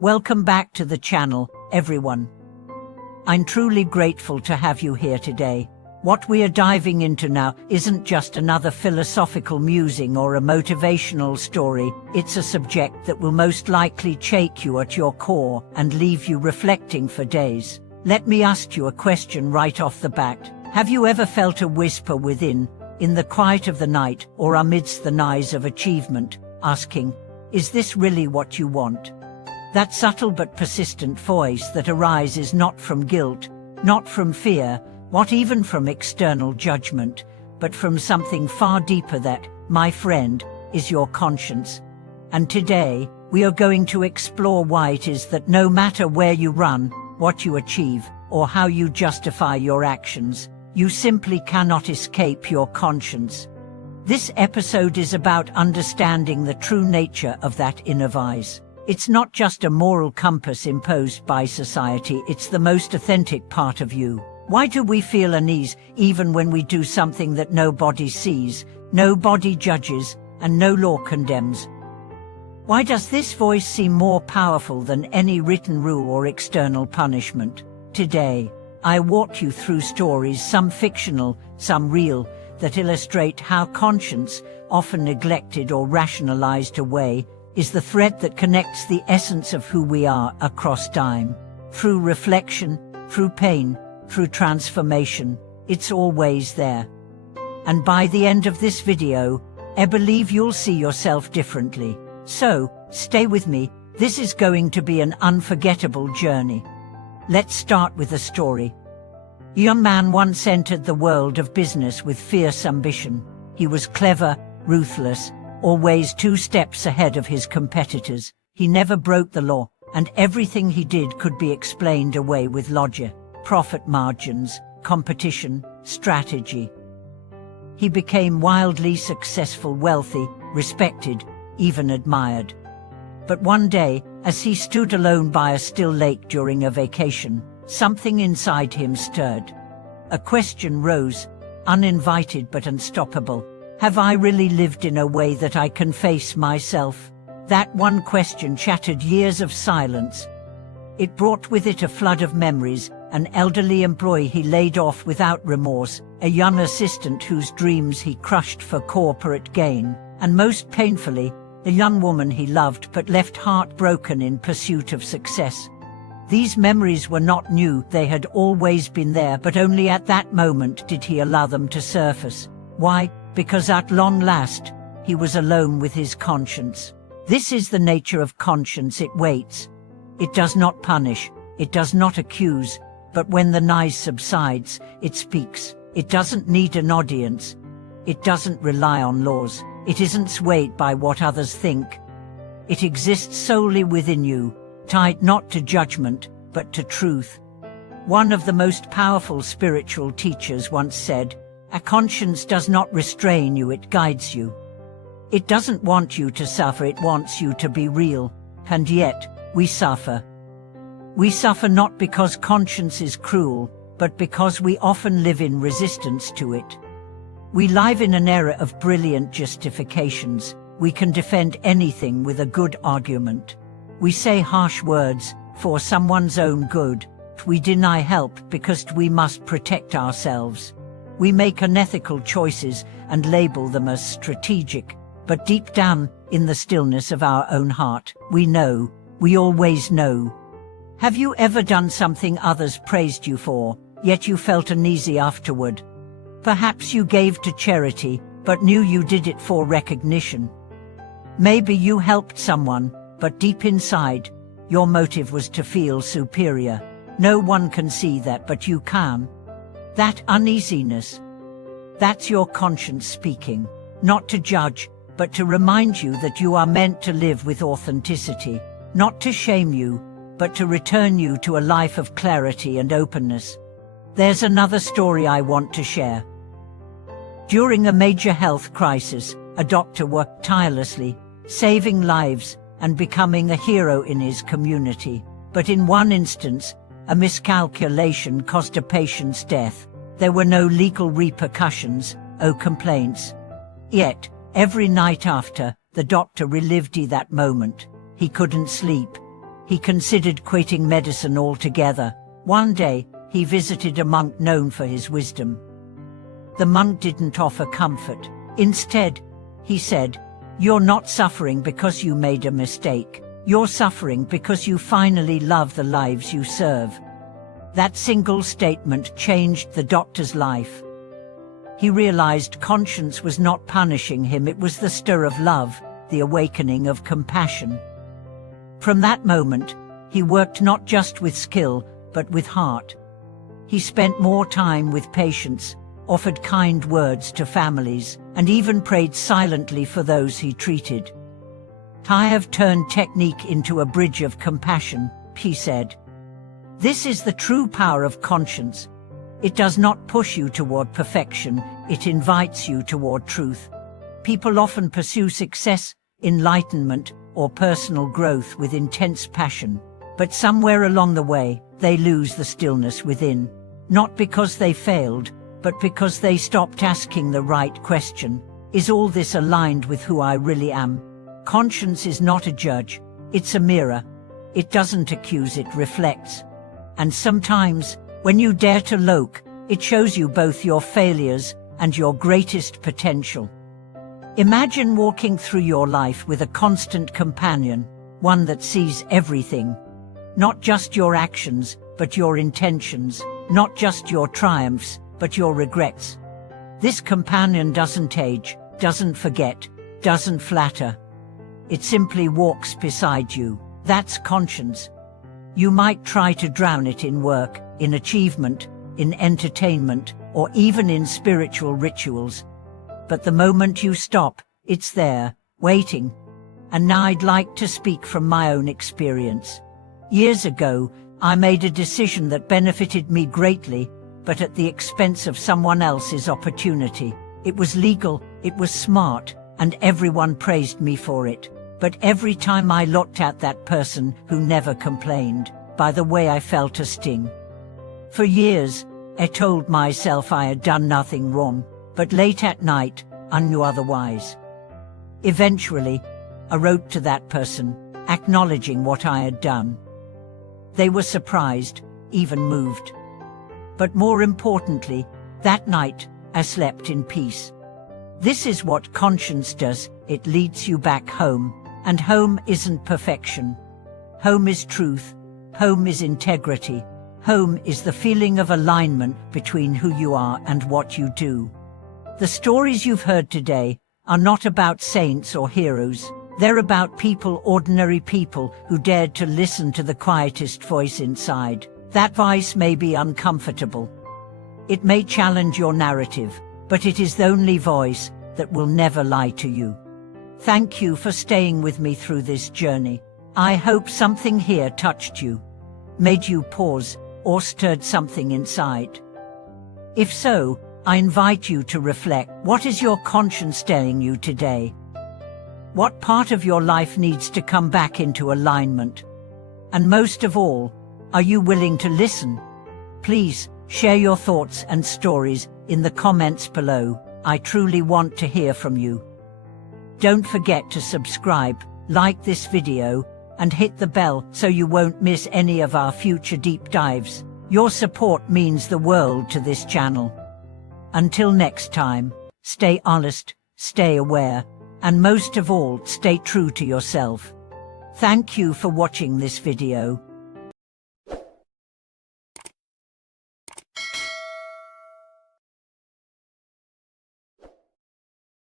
Welcome back to the channel, everyone. I'm truly grateful to have you here today. What we are diving into now isn't just another philosophical musing or a motivational story. It's a subject that will most likely shake you at your core and leave you reflecting for days. Let me ask you a question right off the bat. Have you ever felt a whisper within, in the quiet of the night or amidst the noise of achievement, asking, "Is this really what you want?" That subtle but persistent voice that arises not from guilt, not from fear, not even from external judgment, but from something far deeper that, my friend, is your conscience. And today, we are going to explore why it is that no matter where you run, what you achieve, or how you justify your actions, you simply cannot escape your conscience. This episode is about understanding the true nature of that inner voice. It's not just a moral compass imposed by society, it's the most authentic part of you. Why do we feel unease even when we do something that nobody sees, nobody judges, and no law condemns? Why does this voice seem more powerful than any written rule or external punishment? Today, I walk you through stories, some fictional, some real, that illustrate how conscience, often neglected or rationalized away, is the thread that connects the essence of who we are across time. Through reflection, through pain, through transformation, it's always there. And by the end of this video, I believe you'll see yourself differently. So, stay with me, this is going to be an unforgettable journey. Let's start with a story. A young man once entered the world of business with fierce ambition. He was clever, ruthless, always 2 steps ahead of his competitors. He never broke the law, and everything he did could be explained away with logic, profit margins, competition, strategy. He became wildly successful, wealthy, respected, even admired. But one day, as he stood alone by a still lake during a vacation, something inside him stirred. A question rose, uninvited but unstoppable. Have I really lived in a way that I can face myself? That one question shattered years of silence. It brought with it a flood of memories, an elderly employee he laid off without remorse, a young assistant whose dreams he crushed for corporate gain, and most painfully, a young woman he loved but left heartbroken in pursuit of success. These memories were not new, they had always been there, but only at that moment did he allow them to surface. Why? Because at long last, he was alone with his conscience. This is the nature of conscience. It waits. It does not punish. It does not accuse. But when the noise subsides, it speaks. It doesn't need an audience. It doesn't rely on laws. It isn't swayed by what others think. It exists solely within you, tied not to judgment, but to truth. One of the most powerful spiritual teachers once said, "A conscience does not restrain you, it guides you." It doesn't want you to suffer, it wants you to be real. And yet, we suffer. We suffer not because conscience is cruel, but because we often live in resistance to it. We live in an era of brilliant justifications. We can defend anything with a good argument. We say harsh words for someone's own good. We deny help because we must protect ourselves. We make unethical choices and label them as strategic, but deep down, in the stillness of our own heart, we know, we always know. Have you ever done something others praised you for, yet you felt uneasy afterward? Perhaps you gave to charity, but knew you did it for recognition. Maybe you helped someone, but deep inside, your motive was to feel superior. No one can see that, but you can. That uneasiness, that's your conscience speaking, not to judge, but to remind you that you are meant to live with authenticity, not to shame you, but to return you to a life of clarity and openness. There's another story I want to share. During a major health crisis, a doctor worked tirelessly, saving lives and becoming a hero in his community. But in one instance, a miscalculation caused a patient's death. There were no legal repercussions, no complaints. Yet, every night after, the doctor relived that moment. He couldn't sleep. He considered quitting medicine altogether. One day, he visited a monk known for his wisdom. The monk didn't offer comfort. Instead, he said, "You're not suffering because you made a mistake. You're suffering because you finally love the lives you serve." That single statement changed the doctor's life. He realized conscience was not punishing him, it was the stir of love, the awakening of compassion. From that moment, he worked not just with skill, but with heart. He spent more time with patients, offered kind words to families, and even prayed silently for those he treated. "I have turned technique into a bridge of compassion," he said. This is the true power of conscience. It does not push you toward perfection, it invites you toward truth. People often pursue success, enlightenment, or personal growth with intense passion, but somewhere along the way, they lose the stillness within. Not because they failed, but because they stopped asking the right question. Is all this aligned with who I really am? Conscience is not a judge, it's a mirror. It doesn't accuse, it reflects. And sometimes, when you dare to look, it shows you both your failures and your greatest potential. Imagine walking through your life with a constant companion, one that sees everything. Not just your actions, but your intentions. Not just your triumphs, but your regrets. This companion doesn't age, doesn't forget, doesn't flatter. It simply walks beside you. That's conscience. You might try to drown it in work, in achievement, in entertainment, or even in spiritual rituals. But the moment you stop, it's there, waiting. And now I'd like to speak from my own experience. Years ago, I made a decision that benefited me greatly, but at the expense of someone else's opportunity. It was legal, it was smart, and everyone praised me for it. But every time I looked at that person who never complained, by the way I felt a sting. For years, I told myself I had done nothing wrong, but late at night, I knew otherwise. Eventually, I wrote to that person, acknowledging what I had done. They were surprised, even moved. But more importantly, that night, I slept in peace. This is what conscience does, it leads you back home. And home isn't perfection. Home is truth. Home is integrity. Home is the feeling of alignment between who you are and what you do. The stories you've heard today are not about saints or heroes. They're about people, ordinary people, who dared to listen to the quietest voice inside. That voice may be uncomfortable. It may challenge your narrative, but it is the only voice that will never lie to you. Thank you for staying with me through this journey. I hope something here touched you, made you pause, or stirred something inside. If so, I invite you to reflect. What is your conscience telling you today? What part of your life needs to come back into alignment? And most of all, are you willing to listen? Please, share your thoughts and stories in the comments below. I truly want to hear from you. Don't forget to subscribe, like this video, and hit the bell so you won't miss any of our future deep dives. Your support means the world to this channel. Until next time, stay honest, stay aware, and most of all, stay true to yourself. Thank you for watching this video.